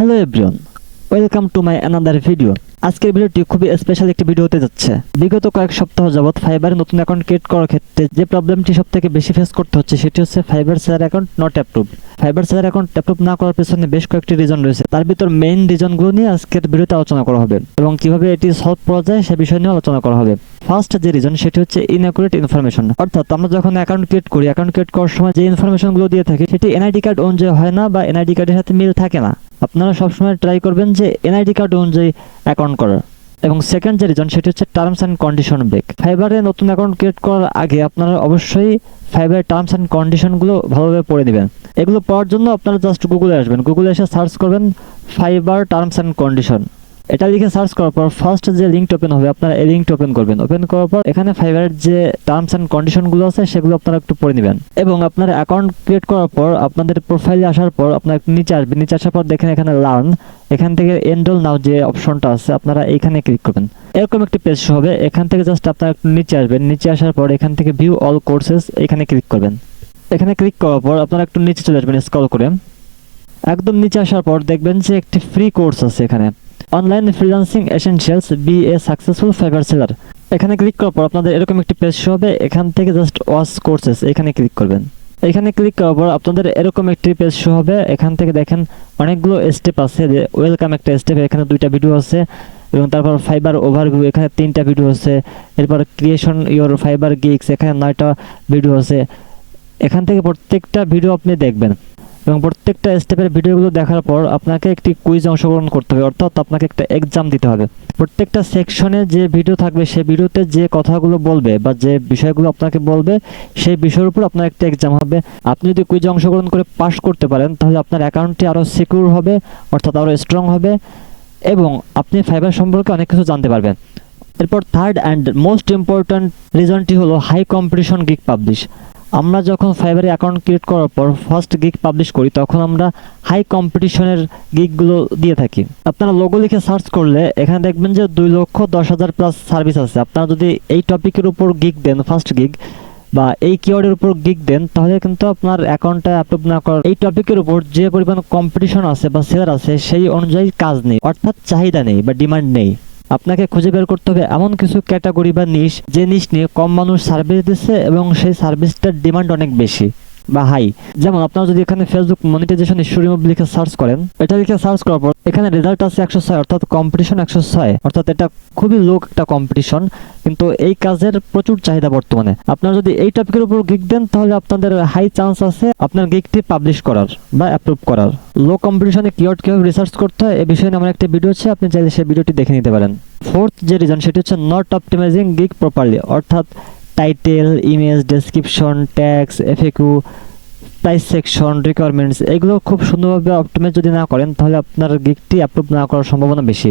Hello everyone, welcome to my another video. আজকের ভিডিওটি খুবই স্পেশাল একটি ভিডিও হতে যাচ্ছে। বিগত কয়েক সপ্তাহ যাবৎ ফাইবারে নতুন অ্যাকাউন্ট ক্রিয়েট করার ক্ষেত্রে যে প্রবলেমটি সবথেকে বেশি ফেস করতে হচ্ছে সেটি হচ্ছে fibre seller account not approve. Fibre seller account approve না করার পেছনে বেশ কয়েকটি রিজন রয়েছে, তার ভিতর মেইন রিজনগুলো নিয়ে আজকের ভিডিওতে আলোচনা করা হবে এবং কিভাবে এটি সলভ করা যায় সে বিষয় নিয়ে আলোচনা করা হবে। ফার্স্ট যে রিজন সেটি হচ্ছে ইনঅ্যাকুরেট ইনফরমেশন, অর্থাৎ আমরা যখন অ্যাকাউন্ট ক্রিয়েট করি, অ্যাকাউন্ট ক্রিয়েট করার সময় যে ইনফরমেশনগুলো দিয়ে থাকি সেটি এনআইডি কার্ড অনুযায়ী হয় না বা এনআইডি কার্ডের সাথে মিল থাকে না। আপনারা সবসময় ট্রাই করবেন যে এনআইডি কার্ড অনুযায়ী অ্যাকাউন্ট করার। এবং সেকেন্ড যে রিজন সেটি হচ্ছে টার্মস অ্যান্ড কন্ডিশন ব্রেক। ফাইবারে নতুন অ্যাকাউন্ট ক্রিয়েট করার আগে আপনারা অবশ্যই ফাইবারের টার্মস অ্যান্ড কন্ডিশনগুলো ভালোভাবে পড়ে নেবেন। এগুলো পড়ার জন্য আপনারা জাস্ট গুগলে আসবেন, গুগলে এসে সার্চ করবেন ফাইবার টার্মস অ্যান্ড কন্ডিশন। এটা লিখে সার্চ করার পর ফার্স্ট যে লিঙ্কটা ওপেন হবে আপনারা এই লিঙ্কটা ওপেন করবেন। ওপেন করার পর এখানে ফাইবারের যে টার্মস অ্যান্ড কন্ডিশনগুলো আছে সেগুলো আপনারা একটু পড়ে নেবেন। এবং আপনার অ্যাকাউন্ট ক্রিয়েট করার পর আপনাদের প্রোফাইলে আসার পর আপনারা একটু নিচে আসবেন। নিচে আসার পর দেখেন এখানে লার্ন, এখান থেকে এনরোল নাও যে অপশনটা আছে আপনারা এইখানে ক্লিক করবেন। এরকম একটি পেজ হবে, এখান থেকে জাস্ট আপনারা একটু নিচে আসবেন। নিচে আসার পর এখান থেকে ভিউ অল কোর্সেস এখানে ক্লিক করবেন। এখানে ক্লিক করার পর আপনারা একটু নিচে চলে আসবেন স্ক্রল করে। একদম নিচে আসার পর দেখবেন যে একটি ফ্রি কোর্স আছে এখানে, online freelancing essentials be a successful Fiverr seller. এখানে ক্লিক করার পর আপনাদের এরকম একটি পেজ হবে, এখান থেকে জাস্ট ওয়াচ কোর্সেস এখানে ক্লিক করবেন। এখানে ক্লিক করার পর আপনাদের এরকম একটি পেজ শো হবে, এখান থেকে দেখেন অনেকগুলো স্টেপ আছে। ওয়েলকাম একটা স্টেপ, এখানে 2টা ভিডিও আছে এবং তারপর ফাইবার ওভারভিউ এখানে 3টা ভিডিও আছে। এরপর ক্রিয়েশন ইওর ফাইবার গিগস এখানে 9টা ভিডিও আছে। এখান থেকে প্রত্যেকটা ভিডিও আপনি দেখবেন এবং প্রত্যেকটা স্টেপের ভিডিওগুলো দেখার পর আপনাকে একটি কুইজ অংশগ্রহণ করতে হবে, অর্থাৎ আপনাকে একটা এক্সাম দিতে হবে। প্রত্যেকটা সেকশনে যে ভিডিও থাকবে সেই ভিডিওতে যে কথাগুলো বলবে বা যে বিষয়গুলো আপনাকে বলবে সেই বিষয়ের উপর আপনার একটা এক্সাম হবে। আপনি যদি কুইজে অংশগ্রহণ করে পাস করতে পারেন তাহলে আপনার অ্যাকাউন্টটি আরও সিকিউর হবে, অর্থাৎ আরও স্ট্রং হবে এবং আপনি ফাইবার সম্পর্কে অনেক কিছু জানতে পারবেন। এরপর থার্ড অ্যান্ড মোস্ট ইম্পর্ট্যান্ট রিজনটি হলো হাই কম্পিটিশন গিগ পাবলিশ। আমরা যখন ফাইবারে অ্যাকাউন্ট ক্রিয়েট করার পর ফার্স্ট গিগ পাবলিশ করি তখন আমরা হাই কম্পিটিশনের গিগগুলো দিয়ে থাকি। আপনারা লোগো লিখে সার্চ করলে এখানে দেখবেন যে 2,10,000 প্লাস সার্ভিস আছে। আপনারা যদি এই টপিকের উপর গিগ দেন, ফার্স্ট গিগ বা এই কিওয়ার্ডের উপর গিগ দেন, তাহলে কিন্তু আপনার অ্যাকাউন্টটা অ্যাপ্রুভ না করার এই টপিকের উপর যে পরিমাণ কম্পিটিশন আছে বা সেলার আছে সেই অনুযায়ী কাজ নেই, অর্থাৎ চাহিদা নেই বা ডিমান্ড নেই। আপনাকে খুঁজে বের করতে হবে এমন কিছু ক্যাটাগরি বা নিশ, যে নিশ নিয়ে কম মানুষ সার্ভিস দিচ্ছে এবং সেই সার্ভিসটার ডিমান্ড অনেক বেশি বা হাই। যেমন আপনারা যদি এখানে ফেসবুক মনিটাইজেশন ইস্যু রিমুভ লিখে সার্চ করেন, এটা লিখে সার্চ করার পর এখানে রেজাল্ট আছে 106, অর্থাৎ কম্পিটিশন 106, অর্থাৎ এটা খুবই লো একটা কম্পিটিশন, কিন্তু এই কাজের প্রচুর চাহিদা বর্তমানে। আপনারা যদি এই টপিকের উপর গিগ দেন তাহলে আপনাদের হাই চান্স আছে আপনার গিগটি পাবলিশ করার বা অ্যাপ্রুভ করার। লো কম্পিটিশনে কিওয়ার্ড কিভাবে রিসার্চ করতে হয় এ বিষয়ে আমার একটা ভিডিও আছে, আপনি চাইলে সেই ভিডিওটি দেখে নিতে পারেন। ফোর্থ যে রিজন সেটি হচ্ছে নট অপটিমাইজিং গিগ প্রপারলি, অর্থাৎ title, image, description, tags, FAQ, price section, requirements এগুলো খুব সুন্দরভাবে অপটিমাইজ যদি না করেন তাহলে আপনার গিগটি অ্যাপ্রুভ না করার সম্ভাবনা বেশি।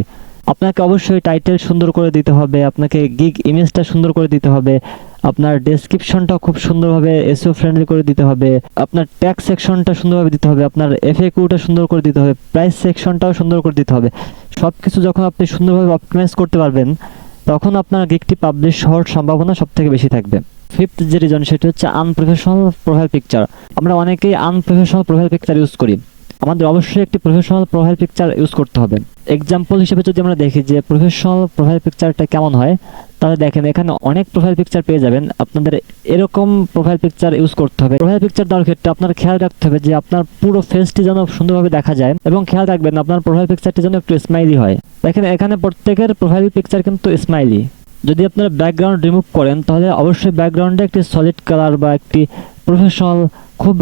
আপনাকে অবশ্যই টাইটেল সুন্দর করে দিতে হবে, আপনাকে গিগ ইমেজটা সুন্দর করে দিতে হবে, আপনার ডেসক্রিপশনটা খুব সুন্দরভাবে এসইও ফ্রেন্ডলি করে দিতে হবে, আপনার ট্যাগ সেকশনটা সুন্দরভাবে দিতে হবে, আপনার এফএকিউটা সুন্দর করে দিতে হবে, প্রাইস সেকশনটাও সুন্দর করে দিতে হবে। সব কিছু যখন আপনি সুন্দরভাবে অপটিমাইজ করতে পারবেন তখন আপনার গিগটি পাবলিশ হওয়ার সম্ভাবনা সবথেকে বেশি থাকবে। ফিফথ যে রিজন সেটি হচ্ছে আনপ্রফেশনাল প্রোফাইল পিকচার। আমরা অনেকেই আনপ্রফেশনাল প্রোফাইল পিকচার ইউজ করি, আমাদের অবশ্যই একটি প্রফেশনাল প্রোফাইল পিকচার ইউজ করতে হবে। এক্সাম্পল হিসেবে যদি আমরা দেখি যে প্রফেশনাল প্রোফাইল পিকচারটা কেমন হয়, তাহলে দেখেন এখানে অনেক প্রোফাইল পিকচার পেয়ে যাবেন। আপনাদের এরকম প্রোফাইল পিকচার ইউজ করতে হবে। প্রোফাইল পিকচার দেওয়ার ক্ষেত্রে আপনার খেয়াল রাখতে হবে যে আপনার পুরো ফেসটি যেন সুন্দরভাবে দেখা যায় এবং খেয়াল রাখবেন আপনার প্রোফাইল পিকচারটি যেন একটু স্মাইলি হয়। দেখেন এখানে প্রত্যেকের প্রোফাইল পিকচার কিন্তু স্মাইলি। যদি আপনারা ব্যাকগ্রাউন্ড রিমুভ করেন তাহলে অবশ্যই ব্যাকগ্রাউন্ডে একটি সলিড কালার বা একটি প্রফেশনাল খুব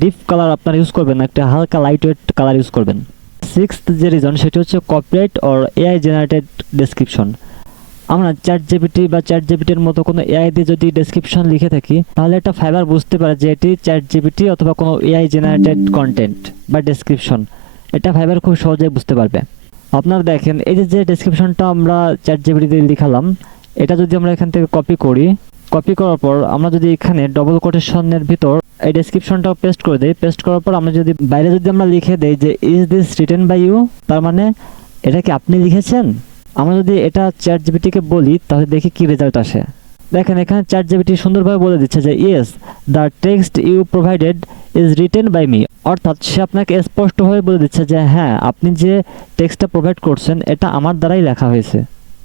ডিপ কালার আপনারা ইউজ করবেন, একটা হালকা লাইট ওয়েট কালার ইউজ করবেন। সিক্সথ যে রিজন সেটি হচ্ছে copyright or AI generated description. আমরা চ্যাট জিপিটি বা চ্যাট জিপিটির মতো কোনো এআই দিয়ে যদি ডেসক্রিপশন লিখে থাকি তাহলে এটা ফাইবার বুঝতে পারে যে এটি চ্যাট জিপিটি অথবা কোনো এআই জেনারেটেড কন্টেন্ট বা ডেসক্রিপশন, এটা ফাইবার খুব সহজেই বুঝতে পারবে। আপনারা দেখেন এই যে ডেসক্রিপশনটা আমরা চ্যাট জিপিটি দিয়ে লিখালাম, এটা যদি আমরা এখান থেকে কপি করি, কপি করার পর আমরা যদি এখানে ডবল কোটেশনের ভিতর এই ডেসক্রিপশনটা পেস্ট করে দেই, পেস্ট করার পর আমরা যদি বাইরে যদি আমরা লিখে দেই যে is this written by you, তার মানে এটা কি আপনি লিখেছেন। আমরা যদি এটা চ্যাট জিপিটিকে বলি তাহলে দেখি কি রেজাল্ট আসে। দেখেন এখানে ChatGPT সুন্দরভাবে বলে দিচ্ছে যে yes, the text you provided is written by me. অর্থাৎ সে আপনাকে স্পষ্টভাবে বলে দিচ্ছে যে হ্যাঁ, আপনি যে টেক্সটটা প্রোভাইড করছেন এটা আমার দ্বারাই লেখা হয়েছে।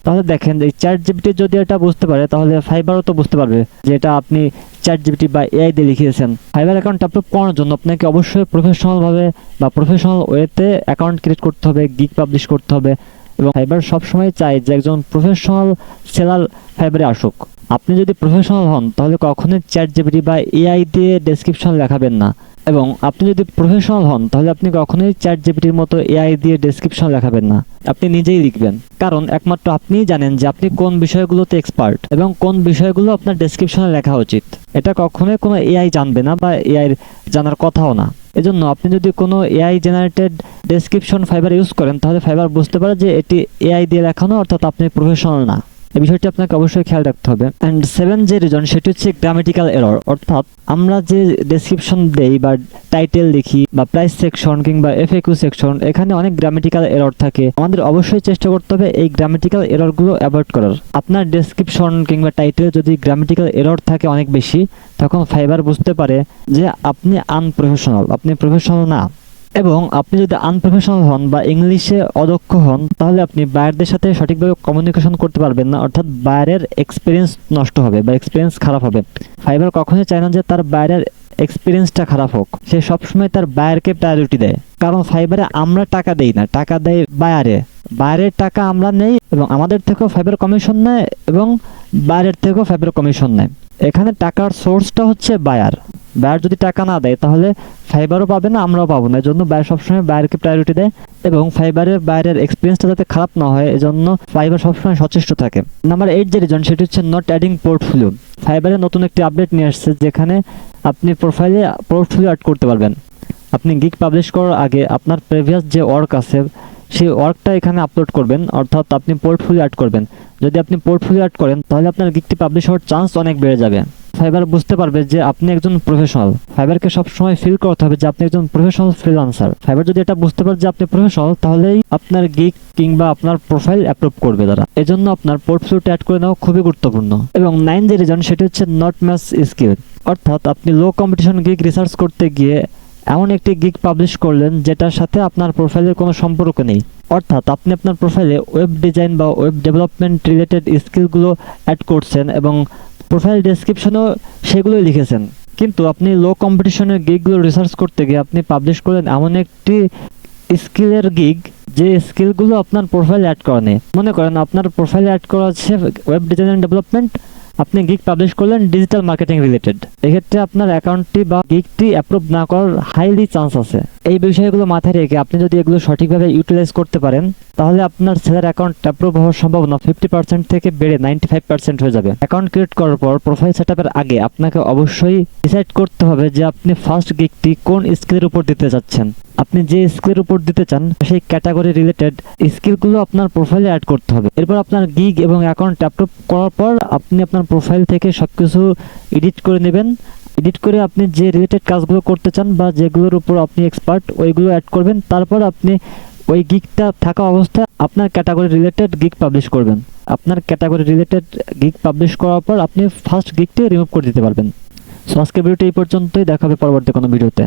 তাহলে দেখেন এই ChatGPT যদি এটা বুঝতে পারে, তাহলে ফাইবারও তো বুঝতে পারবে যে এটা আপনি ChatGPT বা এআই দিয়ে লিখিয়েছেন। ফাইবার অ্যাকাউন্ট আপলোড করার জন্য আপনাকে অবশ্যই প্রফেশনালভাবে বা প্রফেশনাল ওয়েতে অ্যাকাউন্ট ক্রিয়েট করতে হবে, গিগ পাবলিশ করতে হবে। এবং ফাইবার সবসময় চায় যে একজন প্রফেশনাল সেলার ফাইবারে আসুক। আপনি যদি প্রফেশনাল হন তাহলে কখনোই ChatGPT বা এআই দিয়ে ডেসক্রিপশন লেখাবেন না। এবং আপনি যদি প্রফেশনাল হন তাহলে আপনি কখনোই ChatGPTর মতো এআই দিয়ে ডেসক্রিপশন লেখাবেন না, আপনি নিজেই লিখবেন। কারণ একমাত্র আপনিই জানেন যে আপনি কোন বিষয়গুলোতে এক্সপার্ট এবং কোন বিষয়গুলো আপনার ডেসক্রিপশনে লেখা উচিত। এটা কখনোই কোনো এআই জানবে না বা এআই জানার কথাও না। এজন্য আপনি যদি কোনো AI generated description fibre use করেন তাহলে ফাইবার বুঝতে পারে যে এটি এআই দিয়ে লেখানো, অর্থাৎ আপনি প্রফেশনাল না। এই বিষয়টি আপনাকে অবশ্যই খেয়াল রাখতে হবে। অ্যান্ড 7 যে রিজন সেটি হচ্ছে গ্রামেটিক্যাল এরর। অর্থাৎ আমরা যে ডেসক্রিপশন দেই বা টাইটেল লিখি বা প্রাইস সেকশন কিংবা এফএকিউ সেকশন, এখানে অনেক গ্রামেটিক্যাল এরর থাকে। আমাদের অবশ্যই চেষ্টা করতে হবে এই গ্রামেটিক্যাল এররগুলো অ্যাভয়েড করার। আপনার ডেসক্রিপশন কিংবা টাইটেল যদি গ্রামেটিক্যাল এরর থাকে অনেক বেশি, তখন ফাইবার বুঝতে পারে যে আপনি আনপ্রফেশনাল, আপনি প্রফেশনাল না। এবং আপনি যদি আনপ্রফেশনাল হন বা ইংলিশে অদক্ষ হন তাহলে আপনি বায়ারদের সাথে সঠিকভাবে কমিউনিকেশন করতে পারবেন না, অর্থাৎ বায়ারের এক্সপিরিয়েন্স নষ্ট হবে বা এক্সপিরিয়েন্স খারাপ হবে। ফাইবার কখনোই চায় না যে তার বায়ারের এক্সপিরিয়েন্সটা খারাপ হোক। সে সবসময় তার বায়ারকে প্রায়োরিটি দেয়। কারণ ফাইবারে আমরা টাকা দেই না, টাকা দেয় বায়ারে। বায়ারের টাকা আমরা নেই এবং আমাদের থেকেও ফাইবার কমিশন নেয় এবং বায়ারের থেকেও ফাইবার কমিশন নেয়। এখানে টাকার সোর্সটা হচ্ছে বায়ার। বায়ার যদি টাকা না দেয় তাহলে ফাইবারও পাবে না, আমরাও পাবো না। এজন্য বায়ার সবসময় বায়ারকে প্রায়োরিটি দেয় এবং বায়ারের এক্সপিরিয়েন্সটা যাতে খারাপ না হয় এজন্য ফাইবার সবসময় সচেষ্ট থাকে। নাম্বার 8 যে রিজন সেটি হচ্ছে নট অ্যাডিং পোর্টফোলিও। ফাইবারে নতুন একটি আপডেট নিয়ে আসছে যেখানে আপনি প্রোফাইলে পোর্টফোলিও অ্যাড করতে পারবেন। আপনি গিগ পাবলিশ করার আগে আপনার প্রিভিয়াস যে ওয়ার্ক আছে সেই ওয়ার্কটা এখানে আপলোড করবেন, অর্থাৎ আপনি পোর্টফোলিও অ্যাড করবেন। যদি আপনি পোর্টফোলিও অ্যাড করেন তাহলে আপনার গিগটি পাবলিশ হওয়ার চান্স অনেক বেড়ে যাবে। ফাইবার বুঝতে পারবে যে আপনি একজন প্রফেশনাল। ফাইবারকে সবসময় ফিল করতে হবে যে আপনি একজন প্রফেশনাল ফ্রিল্যান্সার। ফাইবার যদি এটা বুঝতে পারে যে আপনি প্রফেশনাল তাহলেই আপনার গিগ কিংবা আপনার প্রোফাইল অ্যাপ্রুভ করবে তারা। এজন্য আপনার পোর্টফোলিওটা অ্যাড করে নেওয়া খুবই গুরুত্বপূর্ণ। এবং 9 যে রিজন সেটি হচ্ছে নট ম্যাচ স্কিল। অর্থাৎ আপনি লো কম্পিটিশন গিগ রিসার্চ করতে গিয়ে এমন একটি গিগ পাবলিশ করলেন যেটার সাথে আপনার প্রোফাইলের কোনো সম্পর্ক নেই। অর্থাৎ আপনি আপনার প্রোফাইলে ওয়েব ডিজাইন বা ওয়েব ডেভেলপমেন্ট রিলেটেড স্কিলগুলো অ্যাড করছেন এবং প্রোফাইল ডেসক্রিপশনেও সেগুলোই লিখেছেন, কিন্তু আপনি লো কম্পিটিশনের গিগগুলো রিসার্চ করতে গিয়ে আপনি পাবলিশ করলেন এমন একটি স্কিলের গিগ যে স্কিলগুলো আপনার প্রোফাইলে অ্যাড করা নেই। মনে করেন আপনার প্রোফাইলে অ্যাড করা আছে ওয়েব ডিজাইন অ্যান্ড ডেভেলপমেন্ট, আপনি গিগ পাবলিশ করলেন ডিজিটাল মার্কেটিং রিলেটেড। এক্ষেত্রে আপনার অ্যাকাউন্টটি বা গিগটি অ্যাপ্রুভ না করার হাইলি চান্স আছে। এই বিষয়গুলো মাথায় রেখে আপনি যদি এগুলো সঠিকভাবে ইউটিলাইজ করতে পারেন তাহলে আপনার সেলার অ্যাকাউন্ট অ্যাপ্রুভ হওয়ার সম্ভাবনা 50% থেকে বেড়ে 95% হয়ে যাবে। অ্যাকাউন্ট ক্রিয়েট করার পর প্রোফাইল সেটআপের আগে আপনাকে অবশ্যই ডিসাইড করতে হবে যে আপনি ফার্স্ট গিগটি কোন স্কিলের উপর দিতে চাচ্ছেন। আপনি যে স্কিলের উপর দিতে চান সেই ক্যাটাগরি রিলেটেড স্কিলগুলো আপনার প্রোফাইলে অ্যাড করতে হবে। এরপর আপনার গিগ এবং অ্যাকাউন্ট অ্যাপ্রুভ করার পর আপনি আপনার প্রোফাইল থেকে সবকিছু এডিট করে নেবেন। এডিট করে আপনি যে রিলেটেড কাজগুলো করতে চান বা যেগুলোর উপর আপনি এক্সপার্ট ওইগুলো অ্যাড করবেন। তারপর আপনি ওই গিগটা থাকা অবস্থায় আপনার ক্যাটাগরি রিলেটেড গিগ পাবলিশ করবেন। আপনার ক্যাটাগরি রিলেটেড গিগ পাবলিশ করার পর আপনি ফার্স্ট গিগটি রিমুভ করে দিতে পারবেন। সো আজকের ভিডিওটি এই পর্যন্তই, দেখা হবে পরবর্তী কোনো ভিডিওতে।